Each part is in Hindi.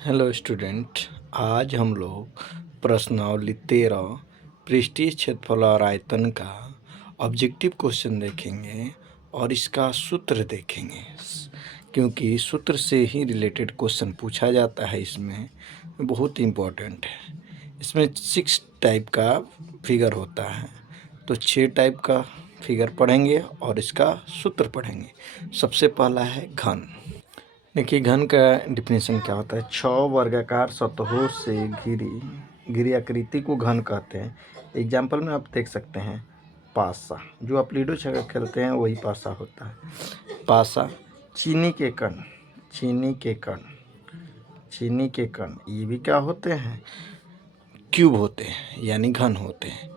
Hello student. आज हम लोग प्रश्नावली 13 पृष्ठीय क्षेत्रफल और आयतन का ऑब्जेक्टिव क्वेश्चन देखेंगे और इसका सूत्र देखेंगे, क्योंकि सूत्र से ही रिलेटेड क्वेश्चन पूछा जाता है। इसमें बहुत इम्पोर्टेंट है। इसमें 6 टाइप का फिगर होता है, तो 6 टाइप का फिगर पढ़ेंगे और इसका सूत्र पढ़ेंगे। सबसे पहला है घन। देखिए, घन का डिफिनेशन क्या होता है। 6 वर्गाकार सतहों से घिरी आकृति को घन कहते हैं। एग्जाम्पल में आप देख सकते हैं पासा, जो आप लूडो छक्का खेलते हैं वही पासा होता है। पासा, चीनी के कण, चीनी के कण ये भी क्या होते हैं, क्यूब होते हैं, यानी घन होते हैं।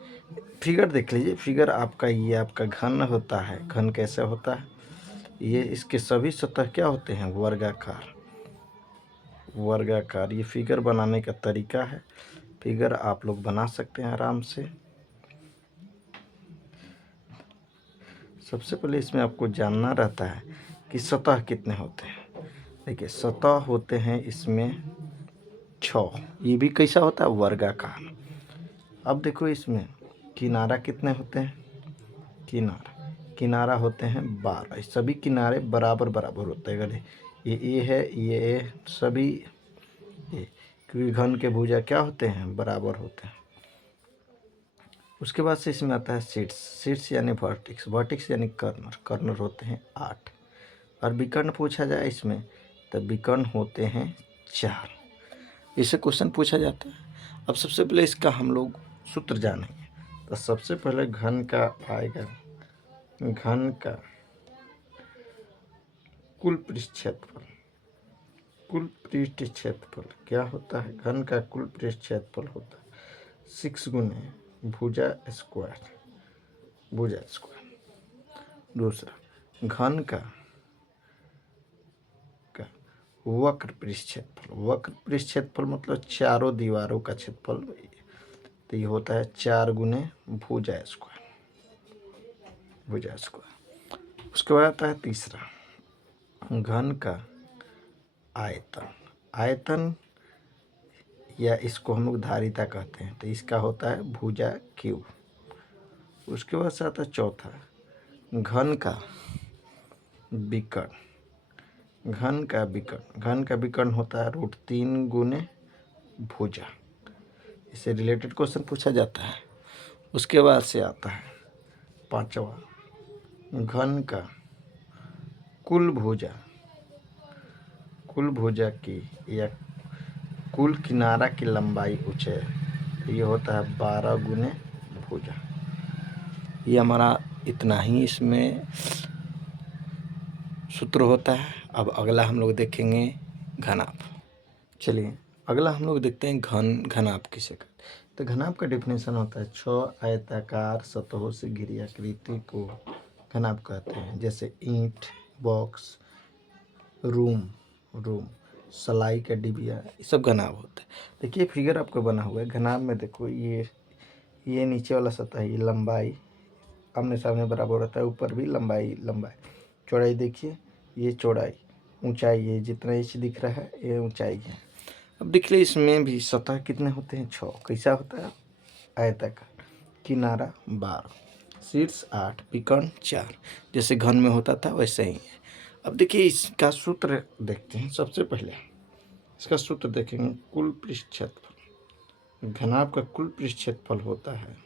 फिगर देख लीजिए, फिगर आपका ये आपका घन होता है। घन कैसे होता है, ये इसके सभी सतह क्या होते हैं, वर्गाकार। ये फिगर बनाने का तरीका है। फिगर आप लोग बना सकते हैं आराम से। सबसे पहले इसमें आपको जानना रहता है कि सतह कितने होते हैं। देखिए, सतह होते हैं इसमें 6। ये भी कैसा होता है, वर्गाकार। अब देखो, इसमें किनारा कितने होते हैं, किनारा होते हैं 12। सभी किनारे बराबर बराबर होते हैं। अगर ये ए है, ये ए, सभी ए, क्योंकि घन के भुजा क्या होते हैं, बराबर होते हैं। उसके बाद से इसमें आता है शीट्स यानी वर्टिक्स यानी कर्नर होते हैं 8। और विकर्ण पूछा जाए इसमें, तो विकर्ण होते हैं 4। इससे क्वेश्चन पूछा जाता है। अब सबसे पहले इसका हम लोग सूत्र जानेंगे। तो सबसे पहले घन का आएगा, घन का कुल पृष्ठ क्षेत्रफल क्या होता है, घन का कुल पृष्ठ क्षेत्रफल होता है 6 गुने भुजा स्क्वायर। दूसरा, घन का वक्र पृष्ठ क्षेत्रफल मतलब चारों दीवारों का क्षेत्रफल। तो ये होता है 4 गुने भुजा स्क्वायर। उसके बाद आता है तीसरा, घन का आयतन या इसको हम लोग धारिता कहते हैं। तो इसका होता है भुजा क्यूब। उसके बाद से आता है चौथा, घन का विकर्ण होता है √3 गुने भुजा। इससे रिलेटेड क्वेश्चन पूछा जाता है। उसके बाद से आता है पांचवा, घन का कुल भुजा की या कुल किनारा की लंबाई ऊंचाई, ये होता है 12 गुने भुजा। ये हमारा इतना ही इसमें सूत्र होता है। अब अगला हम लोग देखेंगे घनाभ। चलिए, अगला हम लोग देखते हैं घनाभ किसे कहते हैं। तो घनाभ का डेफिनेशन होता है 6 आयताकार सतहों से घिरी आकृति को घनाभ कहते हैं। जैसे ईंट, बॉक्स, रूम, सलाई का डिबिया, ये सब घनाभ होता है। देखिए, फिगर आपको बना हुआ है। घनाभ में देखो, ये नीचे वाला सतह, ये लंबाई आमने सामने बराबर होता है। ऊपर भी लंबाई, चौड़ाई देखिए, ये चौड़ाई, ऊंचाई, ये जितना इंच दिख रहा है ये ऊंचाई है। अब देख लीजिए, इसमें भी सतह कितने होते हैं, 6। कैसा होता है, आयताकार, किनारा 12, शीर्ष 8, विकर्ण 4। जैसे घन में होता था वैसे ही है। अब देखिए, इसका सूत्र देखते हैं। सबसे पहले इसका सूत्र देखेंगे, कुल पृष्ठ क्षेत्रफल। घनाभ का कुल पृष्ठ क्षेत्रफल होता है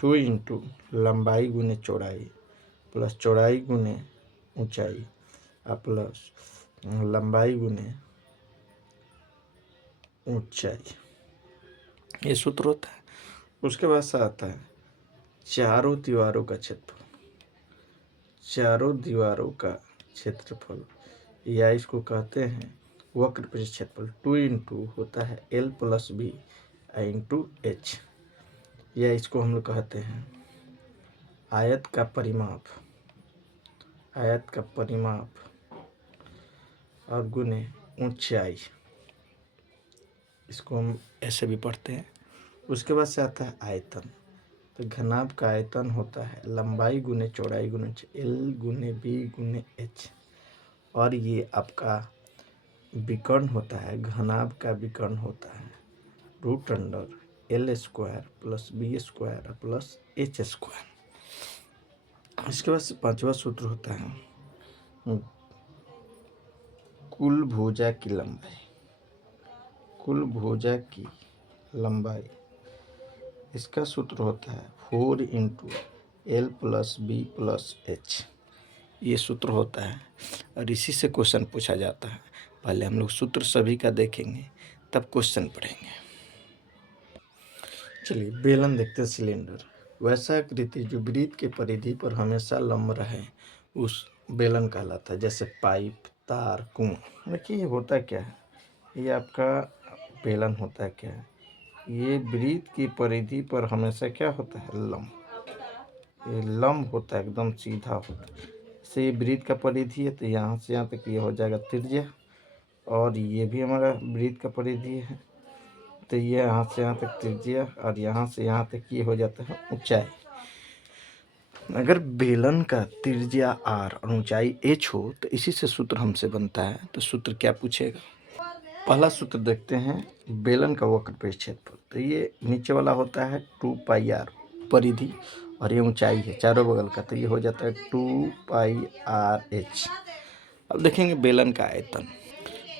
2 इंटू लंबाई गुने चौड़ाई प्लस चौड़ाई गुने ऊंचाई प्लस लंबाई गुने ऊंचाई। ये सूत्र होता है। उसके बाद से आता है चारों दीवारों का क्षेत्रफल, या इसको कहते हैं वक्र पृष्ठ क्षेत्रफल। 2 इंटू होता है L plus B into H, या इसको हम लोग कहते हैं आयत का परिमाप और गुने ऊंचाई। इसको हम ऐसे भी पढ़ते हैं। उसके बाद से आता है आयतन। तो घनाभ का आयतन होता है लंबाई गुने चौड़ाई गुने L गुने B गुने H। और ये आपका विकर्ण होता है, घनाभ का विकर्ण होता है root under L square plus B square plus H square. इसके बाद से पांचवा सूत्र होता है कुल भुजा की लंबाई। कुल भुजा की लंबाई, इसका सूत्र होता है 4 into L plus B plus H. ये सूत्र होता है और इसी से क्वेश्चन पूछा जाता है। पहले हम लोग सूत्र सभी का देखेंगे तब क्वेश्चन पढ़ेंगे। चलिए बेलन देखते हैं। सिलेंडर वैसा आकृति जो वृत्त के परिधि पर हमेशा लंब रहे उस बेलन कहलाता है। जैसे पाइप, तार, कुआं। देखिए ये होता क्या है, ये आपका बेलन होता है क्या है, ये वृत्त की परिधि पर हमेशा क्या होता है, लंब। ये लंब होता है, एकदम सीधा होता है। से वृत्त का परिधि है तो यहाँ से यहाँ तक ये हो जाएगा त्रिज्या, और ये भी हमारा वृत्त का परिधि है तो ये यहाँ से यहाँ तक त्रिज्या, और यहाँ से यहाँ तक ये हो जाता है ऊंचाई। अगर बेलन का त्रिज्या आर और ऊंचाई एच हो तो इसी से सूत्र हमसे बनता है। तो सूत्र क्या पूछेगा, पहला सूत्र देखते हैं बेलन का वक्र पे क्षेत्रफल। तो ये नीचे वाला होता है 2 पाई आर परिधि, और ये ऊंचाई है चारों बगल का, तो ये हो जाता है 2 पाई आर एच। अब देखेंगे बेलन का आयतन।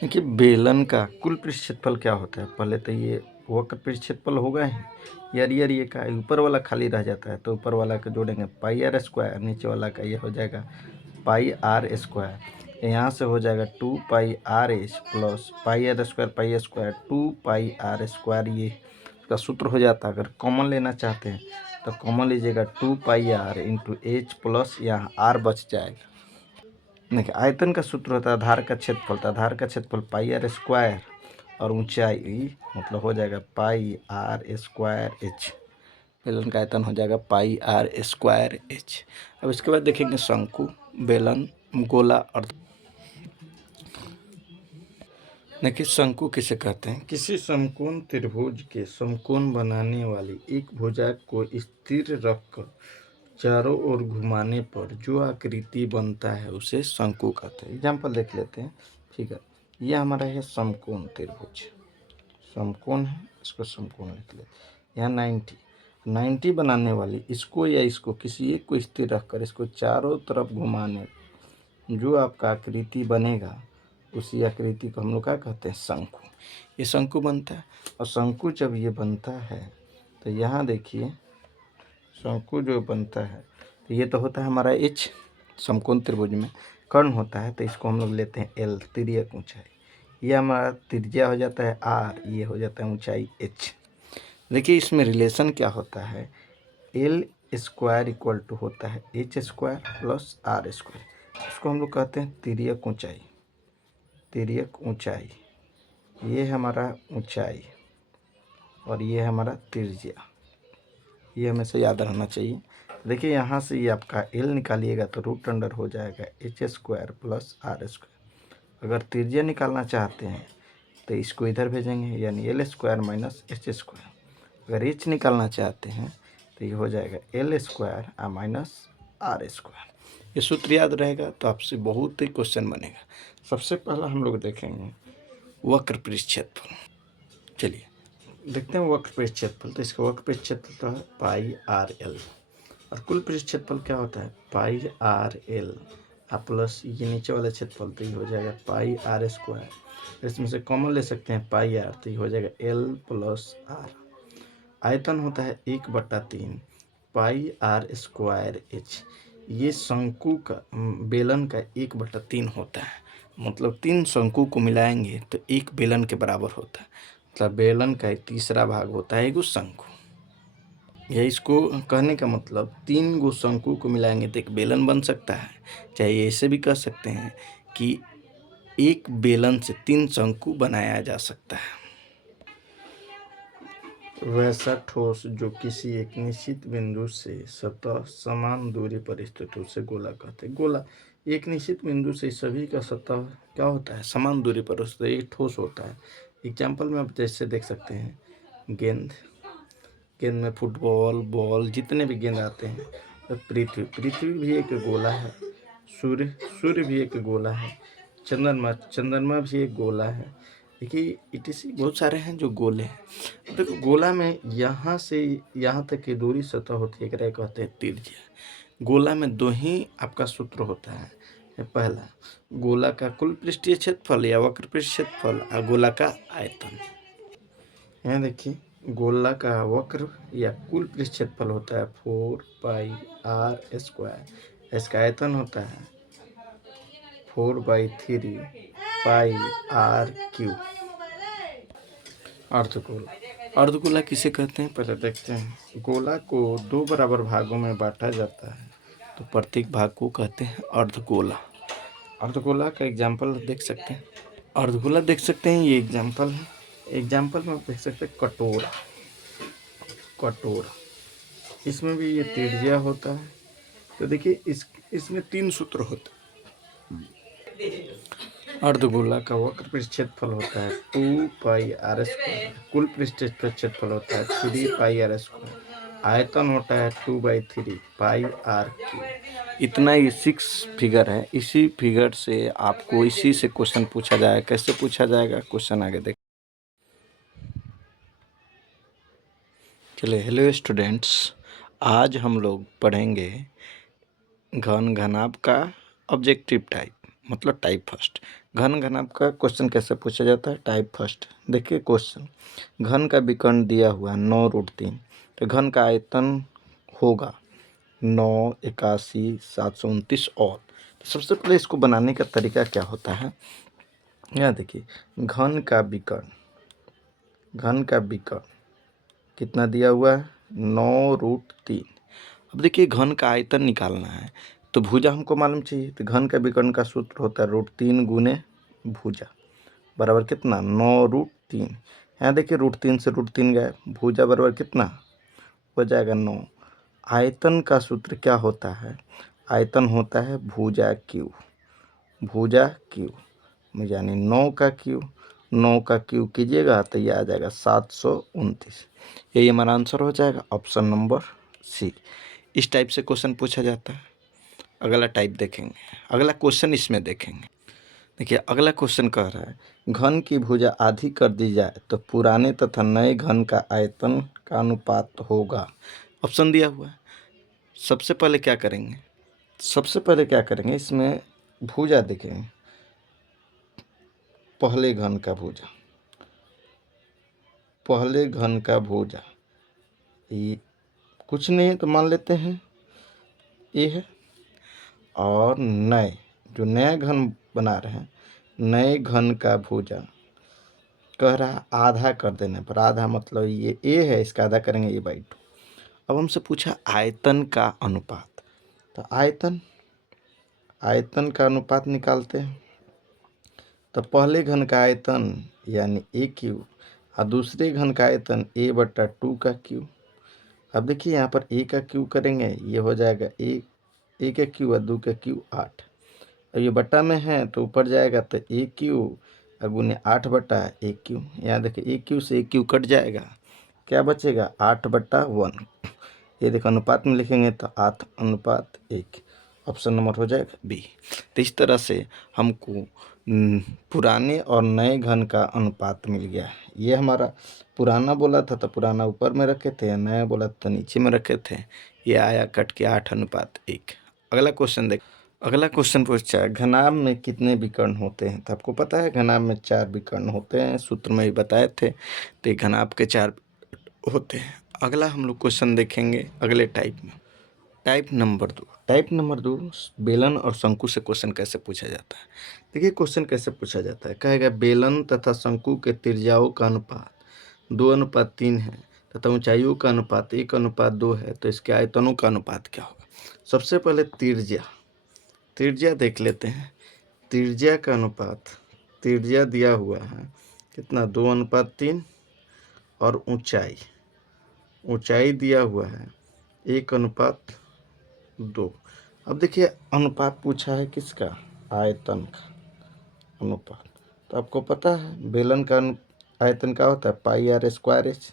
देखिए बेलन का कुल पृष्ठ क्षेत्रफल क्या होता है, पहले तो ये वक्र पृष्ठ क्षेत्रफल हो गए हैं, ये का ऊपर वाला खाली रह जाता है तो ऊपर वाला का जोड़ेंगे पाई आर स्क्वायर, नीचे वाला का ये हो जाएगा पाई आर स्क्वायर। यहाँ से हो जाएगा 2 pi R H plus pi R square 2 pi R square. ये इसका सूत्र हो जाता है। अगर कॉमन लेना चाहते हैं तो कॉमन लीजिएगा 2 pi are into H plus यहाँ आर बच जाएगा। देखिए आयतन का सूत्र होता है आधार का क्षेत्रफल, तो आधार का क्षेत्रफल पाई आर स्क्वायर और ऊंचाई मतलब हो जाएगा पाई आर स्क्वायर एच। बेलन का आयतन हो जाएगा पाई आर स्क्वायर एच। अब इसके बाद देखेंगे शंकु, बेलन, गोला और देखिए शंकु किसे कहते हैं, किसी समकोण त्रिभुज के समकोण बनाने वाली एक भुजा को स्थिर रखकर चारों ओर घुमाने पर जो आकृति बनता है उसे शंकु कहते हैं। एग्जाम्पल देख लेते हैं। ठीक है, यह हमारा है समकोण त्रिभुज, समकोण है, इसको समकोण लिख लेते हैं। यहाँ 90 बनाने वाली इसको या इसको किसी एक को स्थिर रखकर इसको चारों तरफ घुमाने जो आपका आकृति बनेगा उसी आकृति को हम लोग क्या कहते हैं, शंकु। ये शंकु बनता है। और शंकु जब ये बनता है तो यहाँ देखिए शंकु जो बनता है तो ये तो होता है हमारा एच, समकोण त्रिभुज में कर्ण होता है तो इसको हम लोग लेते हैं एल, तिर्यक ऊंचाई। ये हमारा त्रिज्या हो जाता है आर, ये हो जाता है ऊंचाई एच। देखिए इसमें रिलेशन क्या होता है, एल स्क्वायर इक्वल टू होता है H square plus R square. इसको हम लोग कहते हैं तिर्यक ऊंचाई। तिर्यक ऊंचाई ये हमारा ऊंचाई और ये हमारा त्रिज्या, ये हमेशा याद रहना चाहिए। देखिए यहाँ से ये आपका एल निकालिएगा तो रूट अंडर हो जाएगा H square plus R square. अगर त्रिज्या निकालना चाहते हैं तो इसको इधर भेजेंगे यानी L square minus H square. अगर एच निकालना चाहते हैं तो ये हो जाएगा L square minus R square. ये सूत्र याद रहेगा तो आपसे बहुत ही क्वेश्चन बनेगा। सबसे पहला हम लोग देखेंगे वक्र पृष्ठ क्षेत्रफल। चलिए देखते हैं वक्र पृष्ठ क्षेत्रफल। तो इसका वक्र पृष्ठ क्षेत्रफल है पाई आर एल, और कुल पृष्ठ क्षेत्रफल क्या होता है पाई आर एल प्लस ये नीचे वाला क्षेत्रफल तो ये हो जाएगा पाई आर स्क्वायर। इसमें से कॉमन ले सकते हैं पाई आर तो ये हो जाएगा एल प्लस आर। आयतन होता है 1/3 पाई आर स्क्वायर एच। ये शंकु का बेलन का 1/3 होता है, मतलब 3 शंकु को मिलाएंगे तो एक बेलन के बराबर होता है। मतलब बेलन का 1/3 भाग होता है एक शंकु। यह इसको कहने का मतलब 3 गो शंकु को मिलाएंगे तो एक बेलन बन सकता है। चाहे ऐसे भी कह सकते हैं कि एक बेलन से 3 शंकु बनाया जा सकता है। वैसा ठोस जो किसी एक निश्चित बिंदु से सतह समान दूरी पर स्थित हो उसे गोला कहते हैं। गोला एक निश्चित बिंदु से सभी का सतह क्या होता है, समान दूरी पर उससे एक ठोस होता है। एग्जाम्पल में आप जैसे देख सकते हैं गेंद में फुटबॉल, बॉल, जितने भी गेंद आते हैं। तो पृथ्वी भी एक गोला है, सूर्य भी एक गोला है, चंद्रमा भी एक गोला है। देखिए इटिसी बहुत सारे हैं जो गोले हैं। देखो गोला में यहाँ से यहाँ तक की दूरी सतह होती है, एकरा कहते हैं त्रिज्या। गोला में दो ही आपका सूत्र होता है। पहला, गोला का कुल पृष्ठीय क्षेत्रफल या वक्र पृष्ठ क्षेत्रफल और गोला का आयतन। यहाँ देखिए गोला का वक्र या कुल पृष्ठ क्षेत्रफल होता है 4πr²। इसका आयतन होता है 4/3πr³ अर्धगोला। अर्धगोला किसे कहते हैं पहले देखते हैं। गोला को दो बराबर भागों में बांटा जाता है तो प्रत्येक भाग को कहते हैं अर्धगोला। अर्धगोला का एग्जाम्पल देख सकते हैं। अर्धगोला देख सकते हैं, ये एग्जाम्पल है। एग्जाम्पल में आप देख सकते हैं कटोरा। इसमें भी ये त्रिज्या होता है। तो देखिए इसमें 3 सूत्र होते हैं। अर्धगोला का वक्र पृष्ठ क्षेत्रफल होता है 2πr²। कुल पृष्ठ क्षेत्रफल होता है 3πr²। आयतन होता है 2/3πr³। इतना ही 6 फिगर है। इसी फिगर से आपको इसी से क्वेश्चन पूछा जाएगा। कैसे पूछा जाएगा क्वेश्चन आगे देख। चलिए, हेलो स्टूडेंट्स, आज हम लोग पढ़ेंगे घनाभ का ऑब्जेक्टिव टाइप, मतलब टाइप फर्स्ट। घनाभ का क्वेश्चन कैसे पूछा जाता है, टाइप फर्स्ट। देखिए क्वेश्चन, घन का विकर्ण दिया हुआ है 9√3। तो घन का आयतन होगा 9, 81, 729 और। तो सबसे पहले इसको बनाने का तरीका क्या होता है, यहाँ देखिए घन का विकर्ण कितना दिया हुआ है 9√3। अब देखिए घन का आयतन निकालना है तो भुजा हमको मालूम चाहिए। तो घन का विकर्ण का सूत्र होता है √3 गुने भुजा बराबर कितना 9√3। यहाँ देखिए √3 से √3 गए, भुजा बराबर कितना हो जाएगा 9। आयतन का सूत्र क्या होता है, आयतन होता है भुजा क्यू यानी 9 का क्यू कीजिएगा तो ये आ जाएगा 729। यही हमारा आंसर हो जाएगा, ऑप्शन नंबर सी। इस टाइप से क्वेश्चन पूछा जाता है। अगला टाइप देखेंगे, अगला क्वेश्चन इसमें देखेंगे। देखिए अगला क्वेश्चन कह रहा है घन की भुजा आधी कर दी जाए तो पुराने तथा नए घन का आयतन का अनुपात होगा। ऑप्शन दिया हुआ है। सबसे पहले क्या करेंगे, इसमें भुजा देखेंगे। पहले घन का भुजा ये कुछ नहीं है तो मान लेते हैं ये है। और जो नया घन बना रहे हैं, नए घन का भुजा कह रहा है आधा कर देने पर, आधा मतलब ये ए है, इसका आधा करेंगे a/2। अब हमसे पूछा आयतन का अनुपात, तो आयतन का अनुपात निकालते हैं। तो पहले घन का आयतन यानी a³ और दूसरे घन का आयतन a/2 का क्यू। अब देखिए यहाँ पर a का क्यू करेंगे, ये हो जाएगा a का क्यू और 2 का क्यू 8। अब ये बट्टा में है तो ऊपर जाएगा तो a³ और गुने 8/1। यहाँ देखिए a³ से a³ कट जाएगा, क्या बचेगा 8/1। ये देखो अनुपात में लिखेंगे तो 8:1। ऑप्शन नंबर हो जाएगा बी। तो इस तरह से हमको पुराने और नए घन का अनुपात मिल गया। ये हमारा पुराना बोला था तो पुराना ऊपर में रखे थे, नया बोला तो नीचे में रखे थे। ये आया कट के 8:1। अगला क्वेश्चन पूछा है घनाभ में कितने विकर्ण होते हैं। तो आपको पता है घनाभ में 4 विकर्ण होते हैं, सूत्र में ही बताए थे। तो ये घनाभ के 4 होते हैं। अगला हम लोग क्वेश्चन देखेंगे अगले टाइप में, टाइप नंबर 2 बेलन और शंकु से क्वेश्चन कैसे पूछा जाता है। देखिए क्वेश्चन कैसे पूछा जाता है, कहेगा बेलन तथा शंकु के त्रिज्याओं का अनुपात 2:3 है तथा ऊंचाइयों का अनुपात 1:2 है, तो इसके आयतनों का अनुपात क्या होगा। सबसे पहले त्रिज्या देख लेते हैं। त्रिज्या का अनुपात, त्रिज्या दिया हुआ है कितना 2:3 और ऊंचाई दिया हुआ है 1:2। अब देखिए अनुपात पूछा है किसका, आयतन का अनुपात। तो आपको पता है बेलन का आयतन क्या होता है πr²h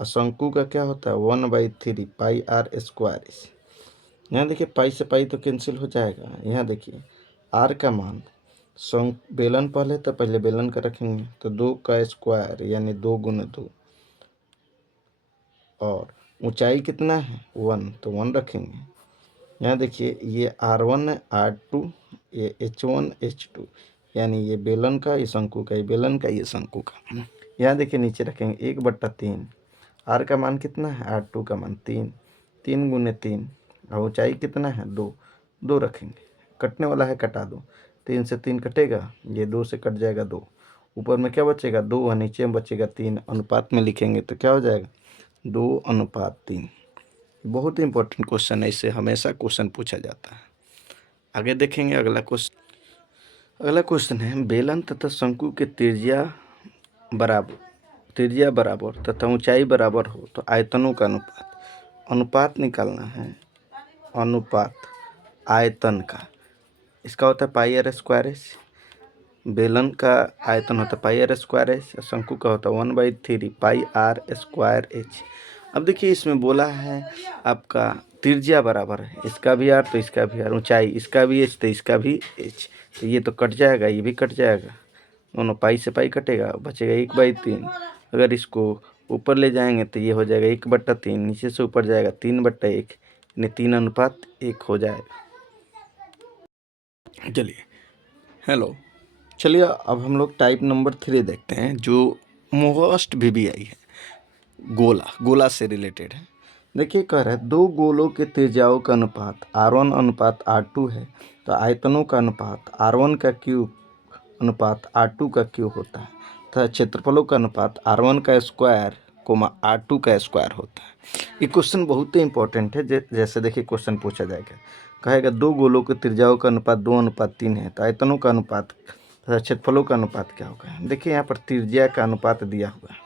और शंकु का क्या होता है 1/3 πr²h। यहाँ देखिए पाई से पाई तो कैंसिल हो जाएगा। यहाँ देखिए r का मान बेलन पहले, तो पहले बेलन का रखेंगे, तो 2 का स्क्वायर यानी 2 गुने 2, और ऊंचाई कितना है 1, तो 1 रखेंगे। यहाँ देखिए ये R1 है, R2, ये H1 H2, यानी ये बेलन का, ये शंकु का, ये बेलन का, ये शंकु का। यहाँ देखिए नीचे रखेंगे 1/3। R का मान कितना है, R2 का मान 3, 3 गुने 3, और ऊंचाई कितना है 2, 2 रखेंगे। कटने वाला है, कटा दो, 3 से 3 कटेगा, ये 2 से कट जाएगा 2, ऊपर में क्या बचेगा 2 और नीचे में बचेगा 3, अनुपात में लिखेंगे तो क्या हो जाएगा 2:3। बहुत ही इंपॉर्टेंट क्वेश्चन है, इससे हमेशा क्वेश्चन पूछा जाता है। आगे देखेंगे अगला क्वेश्चन है, बेलन तथा शंकु के त्रिज्या बराबर तथा ऊंचाई बराबर हो तो आयतनों का अनुपात निकालना है। अनुपात आयतन का, इसका होता है पाई आर स्क्वायर एच। बेलन का आयतन होता है पाई आर स्क्वायर एच, शंकु का होता है 1/3 पाई आर स्क्वायर एच। अब देखिए इसमें बोला है आपका त्रिज्या बराबर है, इसका भी आर तो इसका भी आर, ऊंचाई इसका भी एच तो इसका भी एच, तो ये तो कट जाएगा, ये भी कट जाएगा, दोनों पाई से पाई कटेगा, बचेगा 1/3। अगर इसको ऊपर ले जाएंगे तो ये हो जाएगा 1/3, नीचे से ऊपर जाएगा 3/1, यानी 3:1 हो जाएगा। चलिए अब हम लोग टाइप नंबर 3 देखते हैं, जो मोस्ट VBI है, गोला से रिलेटेड है। देखिए कह रहा है 2 गोलों के त्रिज्याओं का अनुपात R1 अनुपात R2 है, तो आयतनों का अनुपात R1 का क्यूब अनुपात R2 का क्यूब होता है, तथा क्षेत्रफलों का अनुपात R1 का स्क्वायर R2 का स्क्वायर होता है। ये क्वेश्चन बहुत ही इंपॉर्टेंट है। जैसे देखिए क्वेश्चन पूछा जाएगा, कहेगा 2 गोलों के त्रिज्याओं का अनुपात 2:3 है, तो आयतनों का अनुपात तथा क्षेत्रफलों का अनुपात क्या होगा। देखिए यहाँ पर त्रिज्या का अनुपात दिया हुआ है,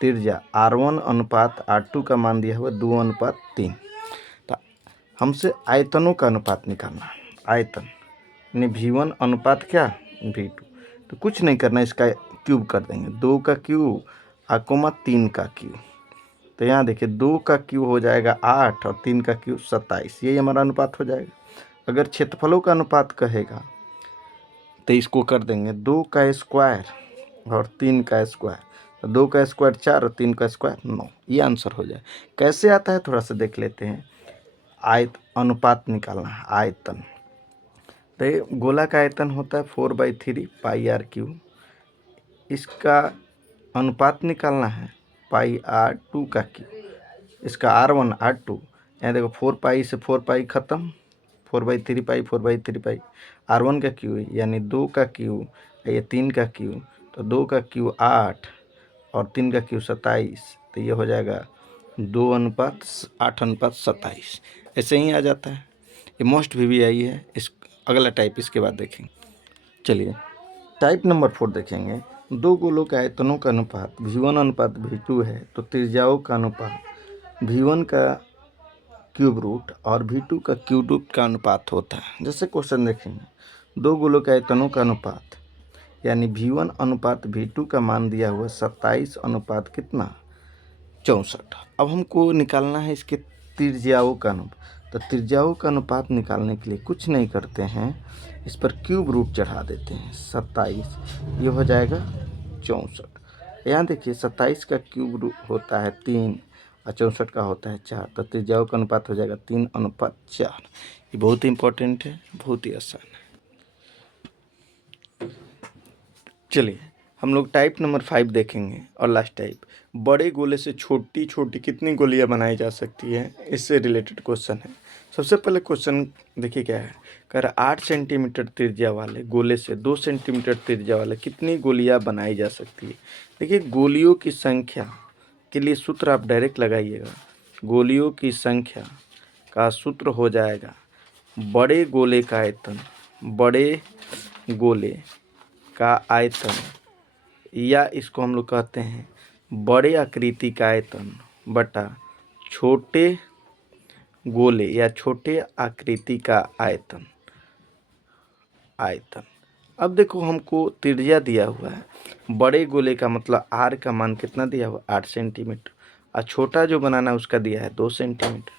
त्रिज्या R1 अनुपात R2 का मान दिया हुआ 2:3, तो हमसे आयतनों का अनुपात निकालना है। आयतन यानी V1 अनुपात क्या V2, तो कुछ नहीं करना, इसका क्यूब कर देंगे, 2 का क्यूब और 3 का क्यूब, तो यहाँ देखिए 2 का क्यूब हो जाएगा 8 और 3 का क्यूब 27, यही हमारा अनुपात हो जाएगा। अगर क्षेत्रफलों का अनुपात कहेगा तो इसको कर देंगे 2 का स्क्वायर और 3 का स्क्वायर, तो 2 का स्क्वायर 4 और 3 का स्क्वायर 9, ये आंसर हो जाए। कैसे आता है थोड़ा सा देख लेते हैं। अनुपात निकालना है आयतन, तो ये गोला का आयतन होता है 4/3 पाई आर क्यूब, इसका अनुपात निकालना है पाई R2 का क्यूब, इसका R1 R2, यहाँ देखो 4 पाई से 4 पाई ख़त्म, 4/3 पाई 4/3 पाई, R1 का क्यूब यानी 2 का क्यूब, ये 3 का क्यूब, तो 2 का क्यूब 8 और 3 का क्यूब 27, तो ये हो जाएगा 2:8:27, ऐसे ही आ जाता है। ये मोस्ट VBI है। इस अगला टाइप इसके बाद देखेंगे। चलिए टाइप नंबर 4 देखेंगे। 2 गोलों के आयतनों का अनुपात V1 अनुपात V2 है, तो त्रिज्याओं का अनुपात V1 का क्यूब रूट और V2 का क्यूब रूट का अनुपात होता है। जैसे क्वेश्चन देखेंगे, 2 गोलों के आयतनों का अनुपात यानी V1 अनुपात V2 का मान दिया हुआ 27 अनुपात कितना 64। अब हमको निकालना है इसके त्रिज्याओं का अनुपात, तो त्रिज्याओं का अनुपात निकालने के लिए कुछ नहीं करते हैं, इस पर क्यूब रूट चढ़ा देते हैं, 27, ये हो जाएगा 64। यहाँ देखिए 27 का क्यूब रूट होता है 3 और 64 का होता है 4, तो त्रिज्याओं का अनुपात हो जाएगा 3:4। ये बहुत ही इंपॉर्टेंट है, बहुत ही आसान है। चलिए हम लोग टाइप नंबर 5 देखेंगे और लास्ट टाइप, बड़े गोले से छोटी छोटी कितनी गोलियां बनाई जा सकती है, इससे रिलेटेड क्वेश्चन है। सबसे पहले क्वेश्चन देखिए क्या है, कह रहा 8 सेंटीमीटर त्रिज्या वाले गोले से 2 सेंटीमीटर त्रिज्या वाले कितनी गोलियां बनाई जा सकती है। देखिए गोलियों की संख्या के लिए सूत्र आप डायरेक्ट लगाइएगा, गोलियों की संख्या का सूत्र हो जाएगा बड़े गोले का आयतन, बड़े गोले का आयतन, या इसको हम लोग कहते हैं बड़े आकृति का आयतन बटा छोटे गोले या छोटे आकृति का आयतन। अब देखो हमको त्रिज्या दिया हुआ है, बड़े गोले का मतलब R का मान कितना दिया हुआ 8 सेंटीमीटर, और छोटा जो बनाना है उसका दिया है 2 सेंटीमीटर।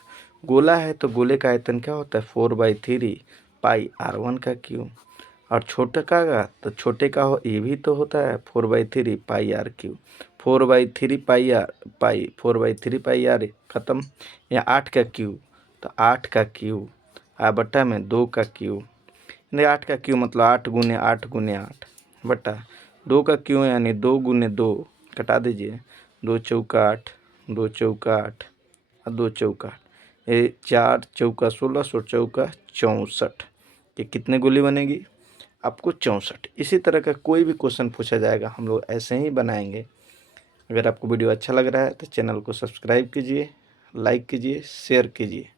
गोला है तो गोले का आयतन क्या होता है 4/3 पाई R1 का क्यूब, और छोटे का तो छोटे का हो ये भी तो होता है 4/3 pi R cube. 4/3 pi R pi 4/3 pi R खत्म। या 8 का क्यू तो 8 का क्यू बटा में 2 का क्यू। 8 का क्यू मतलब 8 × 8 × 8 बटा 2 का क्यू यानी 2 × 2 कटा दीजिए। 2 चौका 8 2 चौका 8 और 2 चौका 8 ये 4 चौका 16 16 चौका 64। ये कितने गोली बनेगी आपको 64। इसी तरह का कोई भी क्वेश्चन पूछा जाएगा हम लोग ऐसे ही बनाएंगे। अगर आपको वीडियो अच्छा लग रहा है तो चैनल को सब्सक्राइब कीजिए, लाइक कीजिए, शेयर कीजिए।